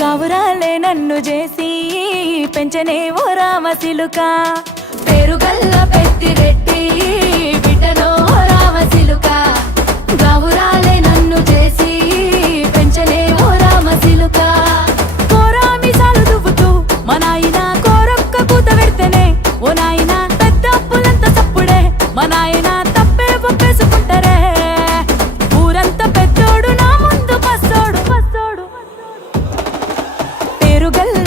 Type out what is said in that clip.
గౌరాలే నన్ను చేసి పెంచనే ఓ రామసిలుక పేరుగల్ల పెద్దిరెడ్డి బిడ్డనో రామసిలుక గౌరాలే నన్ను చేసి పెంచనే ఓ రామసిలుక కోరామిసాలు దువ్వుతూ మా నాయన కోరొక్క కూత పెడితేనే ఓ నాయన పెద్ద అప్పులంత తప్పుడే మా నాయన తప్పే ఒప్పేసుకుంటారే ఊరంతా పెద్దోడు నా ముందు పస్తోడు పేరుగల్ల